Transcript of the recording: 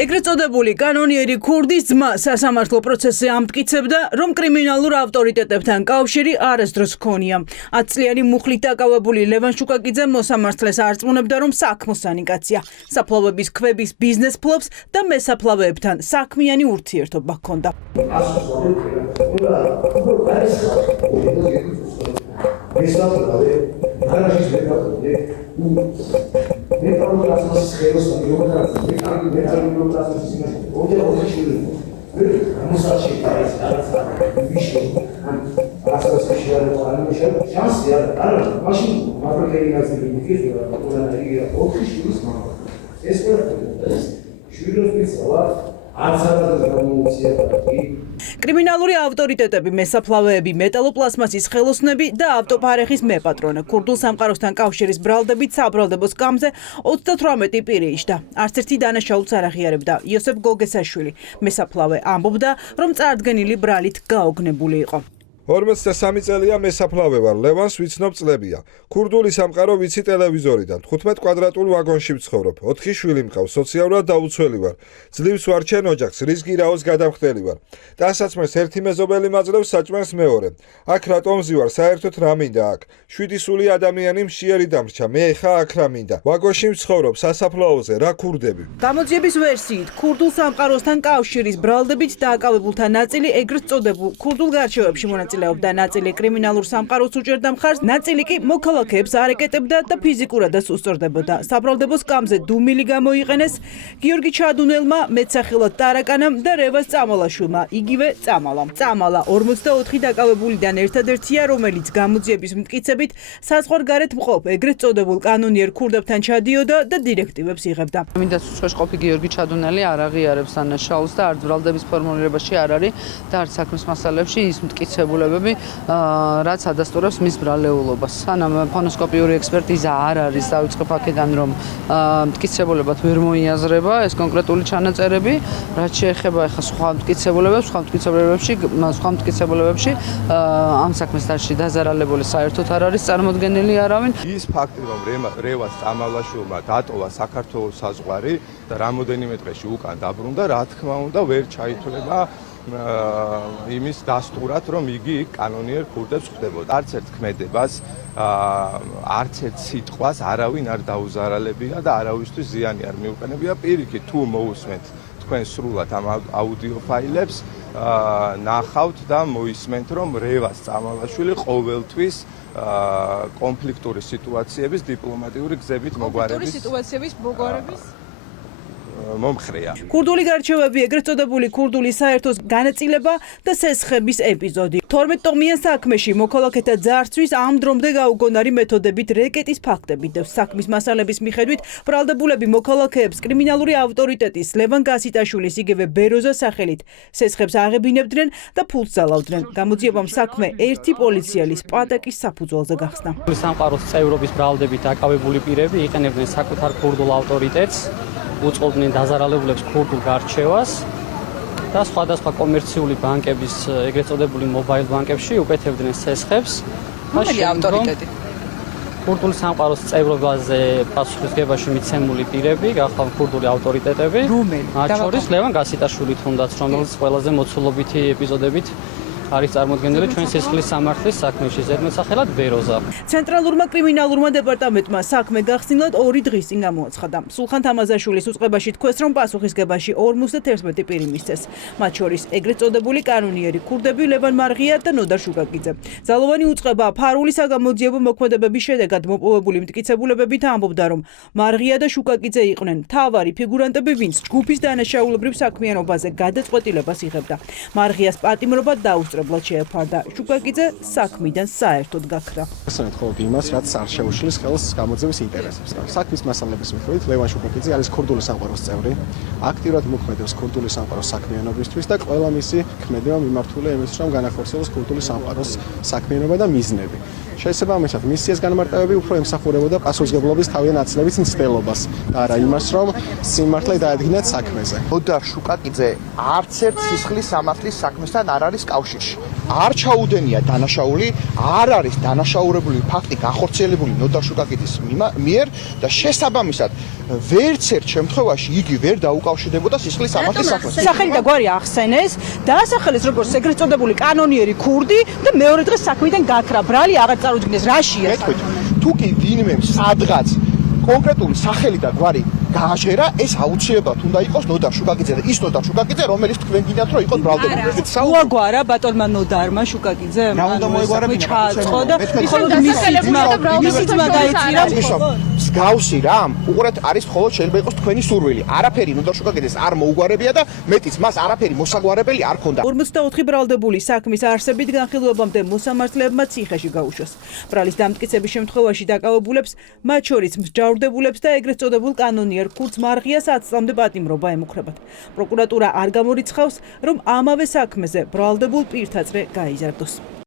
ეგრეთ წოდებული კანონიერი ქურდის ძმა სასამართლო პროცესზე ამტკიცებდა, რომ კრიმინალურ ავტორიტეტებთან კავშირი არასდროს ჰქონია. 10 წლიანი მუხლით დაკავებული ლევან შუკაკიძე მოსამართლეს არწმუნებდა, რომ საქმოსანი კაცია. საფლავების ქვების ბიზნეს ფლობს და მესაფლავეებთან საქმიანი ურთიერთობა ჰქონდა. კრიმინალური ავტორიტეტები, მესაფლავეები, მეტალოპლასმასის ხელოსნები და ავტოფარეხის მეპატრონე ქურდულ სამყაროსთან კავშირის ბრალდებით საბრალდებო სკამზე 38 პირი იჯდა. არც ერთი დანაშაულს არ აღიარებდა. იოსებ გოგესაშვილი, მესაფლავე, ამბობდა, რომ წარდგენილი ბრალით გაოგნებული იყო. 43 წელია მესაფლავე ვარ, ლევანს ვიცნობ წლებია. ქურდული სამყარო ვიცი ტელევიზორიდან, 15 კვადრატულ ვაგონში ვცხოვრობ, 4 შვილი მყავს, სოციალურად დაუცველი ვარ. ძლივს ვარჩენ ოჯახს, რის გირაოს გადამხდელი ვარ. დასაწყმეს ერთი მეზობელი მაძლევს, საჭმელს მეორე. აქ რატომ ზივარ, საერთოდ რა მინდა აქ? 7 სული ადამიანი მშიერი დამრჩა, მე ხა აქ რა მინდა. ვაგონში ვცხოვრობ, სასაფლაოზე, რა ქურდები. გამოძიების ვერსიით, ქურდულ სამყაროსთან კავშირის ბრალდებით დააკავებულთა ნაწილი ეგრეთ წოდებულ ქურდულ გარჩევებში მონაწილეობდა, ნაწილი კრიმინალურ სამყაროს უჭერდა მხარს, ნაწილი კი მოქალაქეებს არ ეკეტებდა და ფიზიკურადაც უსწორდებოდა. საბრალდებო სკამზე დუმილი გამოიყენეს გიორგი ჩადუნელმა, მეტსახელად ტარაკანამ და რევას წამალაშვილმა, იგივე წამალამ. წამალა 44 დაკავებულიდან ერთადერთია, რომელიც გამოძიების მტკიცებით საზღვარგარეთ მყოფ ეგრეთ წოდებულ კანონიერ ქურდებთან ჩადიოდა და დირექტივებს იღებდა. მინდა სუცხოში ყოფი გიორგი ჩადუნელი არ აღიარებს დანაშაულს და არც ბრალდების ფორმულირებაში არ არის და არც საქმის მასალებში ის მტკიცებულებები, რაც ადასტურებს მის ბრალეულობას. სანამ ფონოსკოპიური ექსპერტიზა არ არის დავიწყებ აქედან, რომ მტკიცებულებად ვერ მოიაზრება ეს კონკრეტული ჩანაწერები, რაც შეეხება ახლა სხვა მტკიცებულებებში ამ საქმის დარში დაზარალებული საერთოდ არ არის წარმოდგენილი არავინ. ის ფაქტი, რომ რევას წამალაშვილმა დატოვა საქართველოს საზღვარი და რამოდენიმე დღეში უკან დაბრუნდა, რა თქმა უნდა ვერ ჩაითვლება იმის დასტურად, რომ იგი კანონიერ ქურდებს ხვდებოდა. არც ერთ ქმედებას, არც ერთ სიტყვას არავინ არ დაუზარალებია და არავისთვის ზიანი არ მიუყენებია. პირიქით, თუ მოусმენთ თქვენ სრულად ამ აუდიო ფაილებს, ნახავთ და მოისმენთ, რომ რევას წამალაშვილი ყოველთვის კონფლიქტური სიტუაციების დიპლომატიური გზებით მოგვარების მომხრეა. ქურდული გარჩევები, ეგრეთ წოდებული ქურდული საერთოს განაწილება და სესხების ეპიზოდი. 12 ტომიან საქმეში მოქალაქეთა ძარცვის ამ დრომდე გაუგონარი მეთოდებით რეკეტის ფაქტები დევს. საქმის მასალების მიხედვით ბრალდებულები მოქალაქეებს კრიმინალური ავტორიტეტის ლევან გასიტაშვილის იგივე ბეროზა სახელით სესხებს აღებინებდნენ და ფულს ძალავდნენ. გამოძიებამ საქმე ერთი პოლიციელის პატაკის საფუძველზე გახსნა. სამყაროს წევრობის ბრალდებით დაკავებული პირები იყენებდნენ საკუთარ ქურდულ ავტორიტეტს, უწყობდნენ დაზარალებულებს ქურდულ გარჩევას და სხვადასხვა კომერციული ბანკების, ეგრეთ წოდებული მობაილ ბანკებში უკეთებდნენ სესხებს. რომელი ავტორიტეტი? ქურდული სამყაროს წევრობაზე პასუხისმგებაში მიცემული პირები, გახლავთ ქურდული ავტორიტეტები. მათ შორის ლევან გასიტაშვილი თუნდაც, რომელიც ყველაზე მოცულობითი ეპიზოდებით არის წარმოდგენილი ჩვენ სისხლის სამართლის საქმეში, ზედმეტსახელად ბეროზა. ცენტრალურმა კრიმინალურმა დეპარტამენტმა საქმე გახსნილად 2 დღის წინ გამოაცხადა. სულხან თამაზაშვილის უწყებაში თქვეს, რომ პასუხისმგებაში 51 პირი მისცეს. მათ შორის ეგრეთ წოდებული კანონიერი ქურდები ლევან მარღია და ნოდარ შუკაკიძე. ძალოვანი უწყება ფარული საგამოძიებო მოქმედებების შედეგად მოპოვებული მტკიცებულებებით ამბობდა, რომ მარღია და შუკაკიძე იყვნენ მთავარი ფიგურანტები, ვინც ჯგუფის დანაშაულებრივ საქმიანობაზე გადაწყვეტილებას იღებდა. მარღიას პატიმრობა დაუსწრებლად შეეფარდა. შუკაკიძე საქმიდან საერთოდ გაქრა. ესენად ხოლმე იმას, რაც არ შეუშლის ხელს გამოძიების ინტერესებს. საქმის მასალების მიხედვით ლევან შუკაკიძე არის ქურდული სამყაროს წევრი, აქტიურად მოქმედებს ქურდული სამყაროს საქმიანობისთვის და ყველა მისი ქმედება მიმართულია იმის, რომ განახორციელოს ქურდული სამყაროს საქმიანობა და მიზნები. შესაბამისად, მისიის განმარტებები უფრო ემსახურებოდა პასუხისმგებლობის თავიანთ აცილების მცდელობას და არა იმას, რომ სიმართლე დაედგინათ საქმეზე. ნოდარ შუკაკიძე არც ერთ სისხლის სამართლის საქმესთან არ არის კავშირში. არ ჩაუდენია დანაშაული, არ არის დანაშაურებული ფაქტი განხორციელებული ნოდარ შუკაკიძის მიერ და შესაბამისად ვერც ერთ შემთხვევაში იგი ვერ დაუკავშირდებოდა სისხლის სამართლის საქმეს. სახელი და გვარი ახსენეს, დაასახელეს როგორც ეგრეთ წოდებული კანონიერი ქურდი და მეორე დღეს საქმიდან გაქრა. ბრალი აღარ წარუდგინეს. რაშია? მეთქვით, თუ კი ვინმე სადღაც კონკრეტული სახელი და გვარი გააჟღერა, ეს აუცილებლად უნდა იყოს ნოდარ შუკაკიძე და ის ნოდარ შუკაკიძე, რომელიც თქვენ გინდათ, რომ იყოს ბრალდებული. უაგვარა ბატონმა ნოდარმა შუკაკიძე, რა უნდა მოეგვარებინა? ჩააწყო და მხოლოდ მისი ძმა დაეწირა. მსგავსი რამ, უყურეთ, არის მხოლოდ შეიძლება იყოს თქვენი სურვილი. არაფერი ნოდარ შუკაკიძეს არ მოუგვარებია და მეტიც მას არაფერი მოსაგვარებელი არ ქონდა. 54 ბრალდებული საქმის არსებით განხილვებამდე მოსამართლეებმა ციხეში გაუშვეს. ბრალის დამტკიცების შემთხვევაში დაკავებულებს, მათ შორის მსჯავრდებულებს და ეგრეთ წოდებულ კანონიერ ქურდს მარღია 10 წლამდე პატიმრობა ემუქრებათ. პროკურატურა არ გამორიცხავს, რომ ამავე საქმეზე ბრალდებულ პირთა წრე გაიზარდოს.